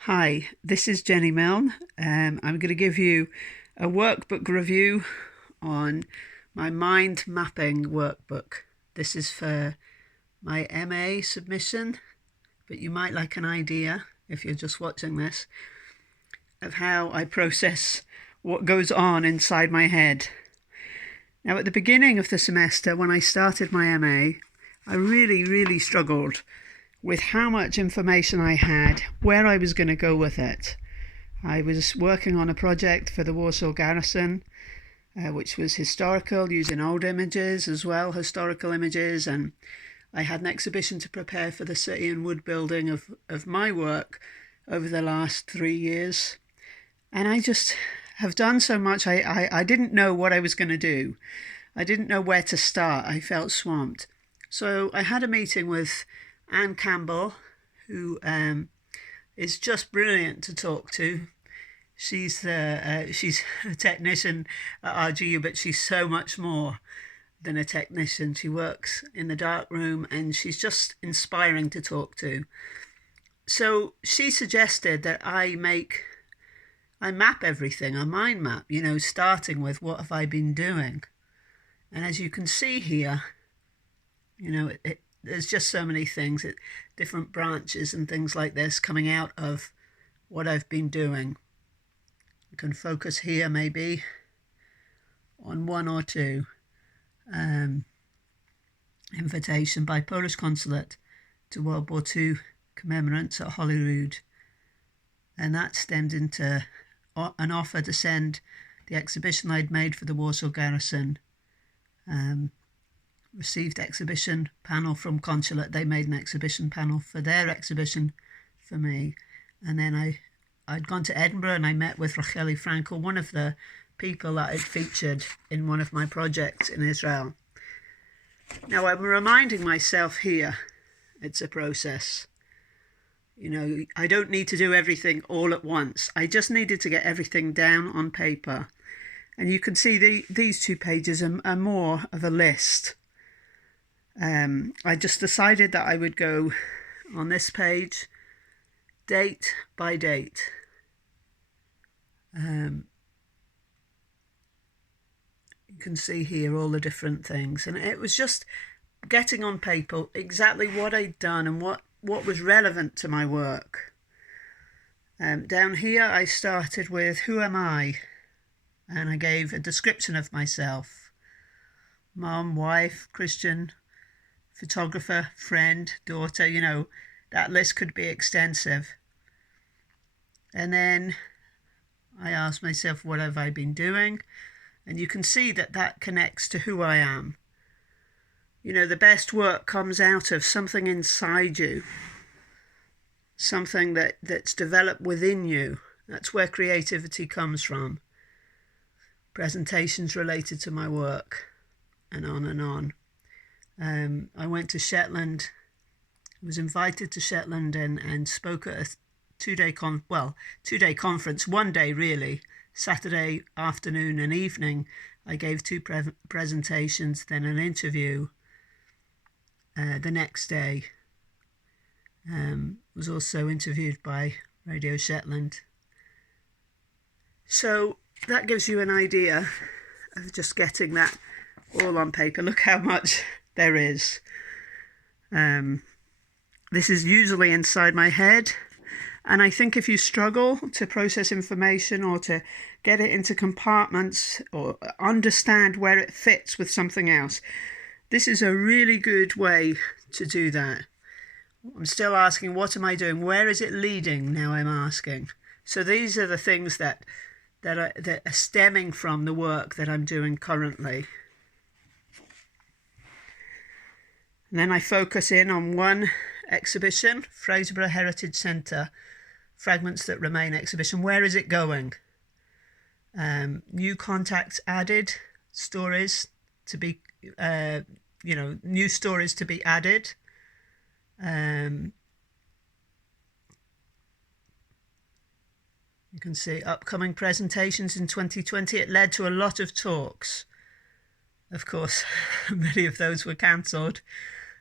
Hi, this is Jenny Milne. I'm going to give you a workbook review on my mind mapping workbook. This is for my MA submission, but you might like an idea, if you're just watching this, of how I process what goes on inside my head. Now, at the beginning of the semester, when I started my MA, I really struggled with how much information I had, where I was going to go with it. I was working on a project for the Warsaw Garrison, which was historical, using old images as well, historical images, and I had an exhibition to prepare for the city and wood building of my work over the last 3 years. And I just have done so much, I didn't know what I was going to do. I didn't know where to start. I felt swamped. So I had a meeting with Anne Campbell, who is just brilliant to talk to. She's a technician at RGU, but she's so much more than a technician. She works in the dark room and she's just inspiring to talk to. So she suggested that I map everything, a mind map, starting with what have I been doing. And as you can see here, there's just so many things, different branches and things like this coming out of what I've been doing. You can focus here maybe on one or two. Invitation by Polish Consulate to World War II commemorants at Holyrood. And that stemmed into an offer to send the exhibition I'd made for the Warsaw Garrison. Received exhibition panel from Consulate. They made an exhibition panel for their exhibition for me. And then I'd gone to Edinburgh and I met with Racheli Frankel, one of the people that I'd featured in one of my projects in Israel. Now I'm reminding myself here, it's a process. I don't need to do everything all at once. I just needed to get everything down on paper. And you can see these 2 pages are more of a list. I just decided that I would go on this page, date by date. You can see here all the different things. And it was just getting on paper exactly what I'd done and what was relevant to my work. Down here I started with who am I? And I gave a description of myself. Mom, wife, Christian, photographer, friend, daughter, that list could be extensive. And then I asked myself, what have I been doing? And you can see that connects to who I am. The best work comes out of something inside you, something that's developed within you. That's where creativity comes from. Presentations related to my work, and on and on. I went to Shetland, was invited to Shetland and spoke at a 2-day conference, one day really, Saturday afternoon and evening. I gave 2 presentations, then an interview the next day. Was also interviewed by Radio Shetland. So that gives you an idea of just getting that all on paper. Look how much there is. This is usually inside my head, and I think if you struggle to process information or to get it into compartments or understand where it fits with something else, this is a really good way to do that. I'm still asking, what am I doing? Where is it leading? Now I'm asking. So these are the things that are stemming from the work that I'm doing currently. And then I focus in on one exhibition, Fraserburgh Heritage Centre, Fragments That Remain exhibition. Where is it going? New contacts added, stories to be, new stories to be added. You can see upcoming presentations in 2020. It led to a lot of talks. Of course, many of those were cancelled.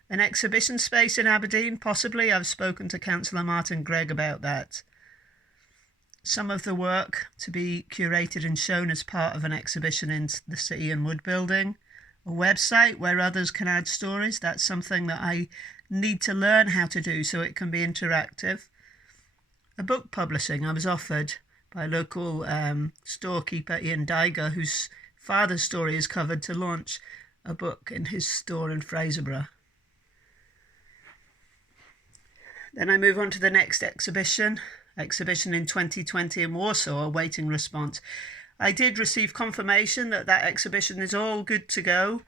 An exhibition space in Aberdeen, possibly. I've spoken to Councillor Martin Gregg about that. Some of the work to be curated and shown as part of an exhibition in the City and Wood building. A website where others can add stories. That's something that I need to learn how to do so it can be interactive. A book publishing. I was offered by local storekeeper Ian Dyger, whose father's story is covered, to launch a book in his store in Fraserburgh. Then I move on to the next exhibition in 2020 in Warsaw, awaiting response. I did receive confirmation that exhibition is all good to go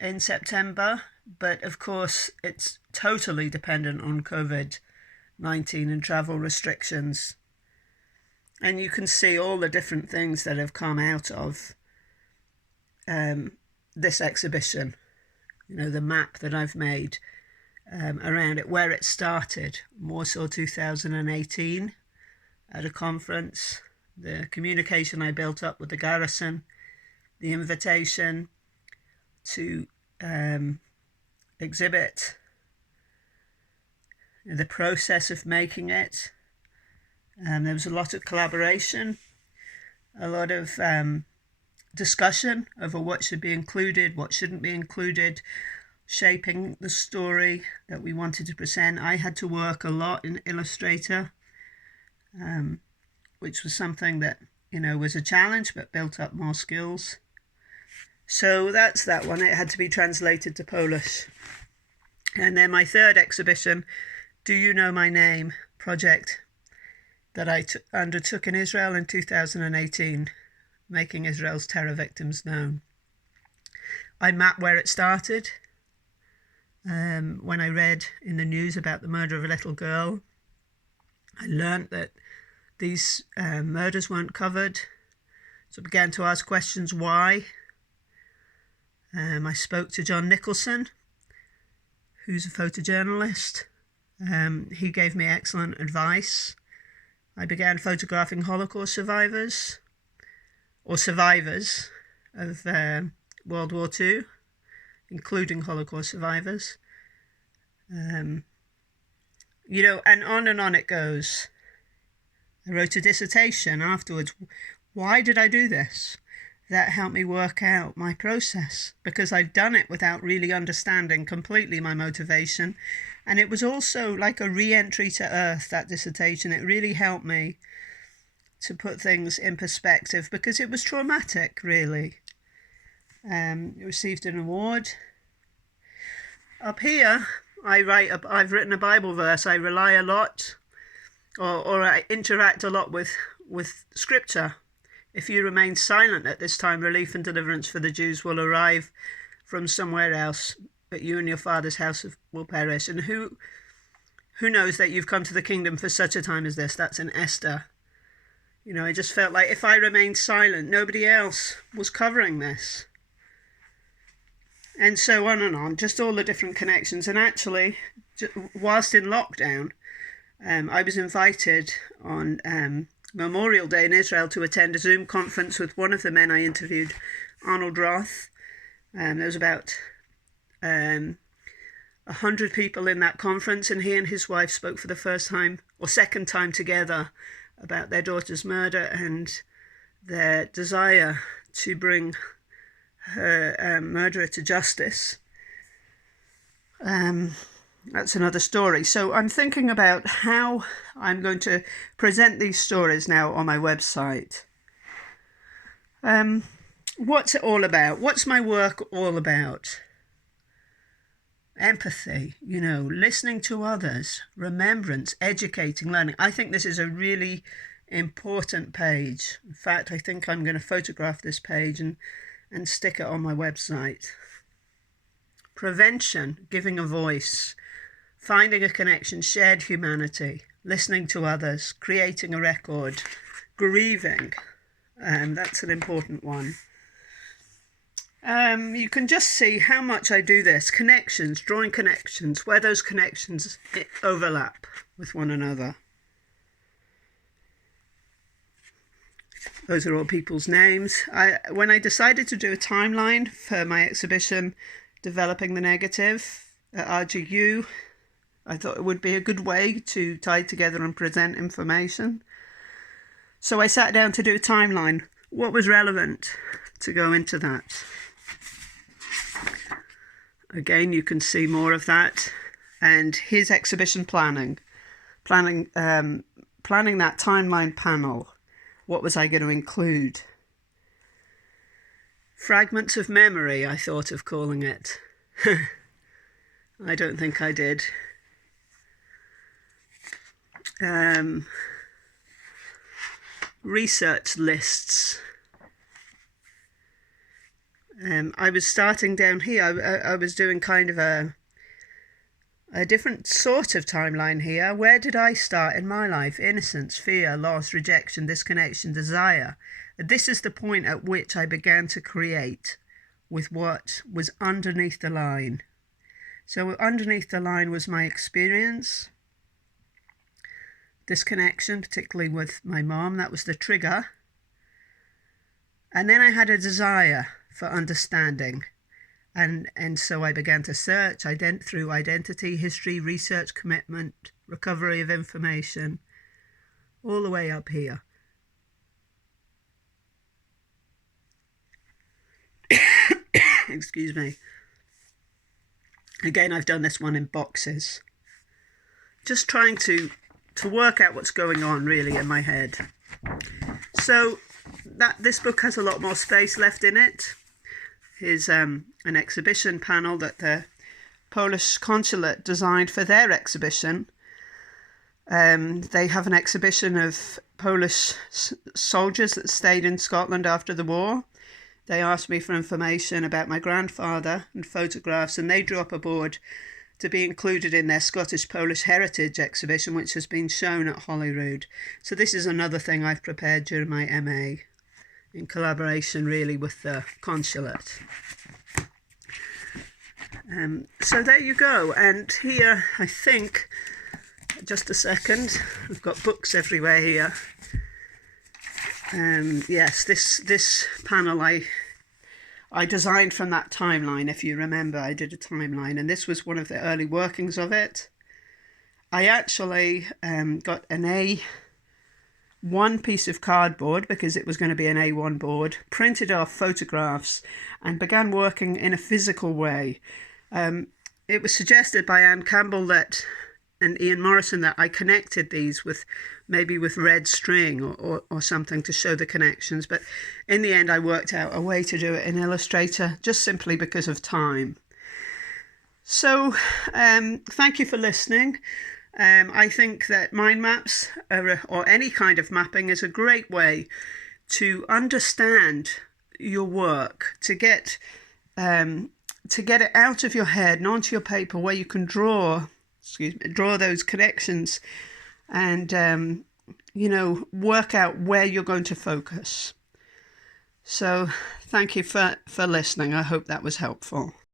in September, but of course it's totally dependent on COVID-19 and travel restrictions. And you can see all the different things that have come out of this exhibition. You know, the map that I've made around it, where it started, Warsaw 2018 at a conference, the communication I built up with the garrison, the invitation to exhibit, the process of making it. There was a lot of collaboration, a lot of discussion over what should be included, what shouldn't be included, shaping the story that we wanted to present. I had to work a lot in Illustrator, which was something that, you know, was a challenge but built up more skills. So that's that one. It had to be translated to Polish. And then my third exhibition, Do You Know My Name project that I undertook in Israel in 2018, making Israel's terror victims known. I mapped where it started. When I read in the news about the murder of a little girl, I learnt that these murders weren't covered. So I began to ask questions why. I spoke to John Nicholson, who's a photojournalist. He gave me excellent advice. I began photographing Holocaust survivors, or survivors of World War II, including Holocaust survivors. You know, and on it goes. I wrote a dissertation afterwards. Why did I do this? That helped me work out my process, because I've done it without really understanding completely my motivation. And it was also like a re-entry to earth, that dissertation. It really helped me to put things in perspective, because it was traumatic, really. It received an award. Up here, I've written a Bible verse. I rely a lot, or I interact a lot with Scripture. If you remain silent at this time, relief and deliverance for the Jews will arrive from somewhere else, but you and your Father's house will perish. And who knows that you've come to the kingdom for such a time as this? That's in Esther. You know, I just felt like if I remained silent, nobody else was covering this. And so on and on, just all the different connections. And actually, whilst in lockdown, I was invited on Memorial Day in Israel to attend a Zoom conference with one of the men I interviewed, Arnold Roth. There was about 100 people in that conference, and he and his wife spoke for the first time, or second time together, about their daughter's murder and their desire to bring her murderer to justice. That's another story. So I'm thinking about how I'm going to present these stories now on my website. What's it all about? What's my work all about? Empathy, you know, listening to others, remembrance, educating, learning. I think this is a really important page. In fact, I think I'm going to photograph this page and stick it on my website. Prevention, giving a voice, finding a connection, shared humanity, listening to others, creating a record, grieving. That's an important one. You can just see how much I do this. Connections, drawing connections, where those connections overlap with one another. Those are all people's names. When I decided to do a timeline for my exhibition, Developing the Negative at RGU, I thought it would be a good way to tie together and present information. So I sat down to do a timeline. What was relevant to go into that? Again, you can see more of that. And his exhibition planning that timeline panel. What was I going to include? Fragments of memory, I thought of calling it. I don't think I did. Research lists. I was starting down here. I was doing kind of a different sort of timeline here. Where did I start in my life? Innocence, fear, loss, rejection, disconnection, desire. This is the point at which I began to create with what was underneath the line. So underneath the line was my experience, disconnection, particularly with my mom. That was the trigger. And then I had a desire for understanding. And so I began to search through identity, history, research, commitment, recovery of information, all the way up here. Excuse me. Again, I've done this one in boxes. Just trying to work out what's going on really in my head. So this book has a lot more space left in it. Here's an exhibition panel that the Polish consulate designed for their exhibition. They have an exhibition of Polish soldiers that stayed in Scotland after the war. They asked me for information about my grandfather and photographs, and they drew up a board to be included in their Scottish-Polish Heritage exhibition, which has been shown at Holyrood. So this is another thing I've prepared during my MA, in collaboration really with the consulate. So there you go. And here, I think, just a second, I've got books everywhere here. Yes, this panel I designed from that timeline. If you remember, I did a timeline, and this was one of the early workings of it. I actually got an A1 piece of cardboard, because it was going to be an A1 board, printed off photographs, and began working in a physical way. It was suggested by Anne Campbell and Ian Morrison that I connected these with red string or something to show the connections. But in the end, I worked out a way to do it in Illustrator, just simply because of time. So thank you for listening. I think that mind maps or any kind of mapping is a great way to understand your work, to get it out of your head and onto your paper, where you can draw those connections and work out where you're going to focus. So thank you for listening. I hope that was helpful.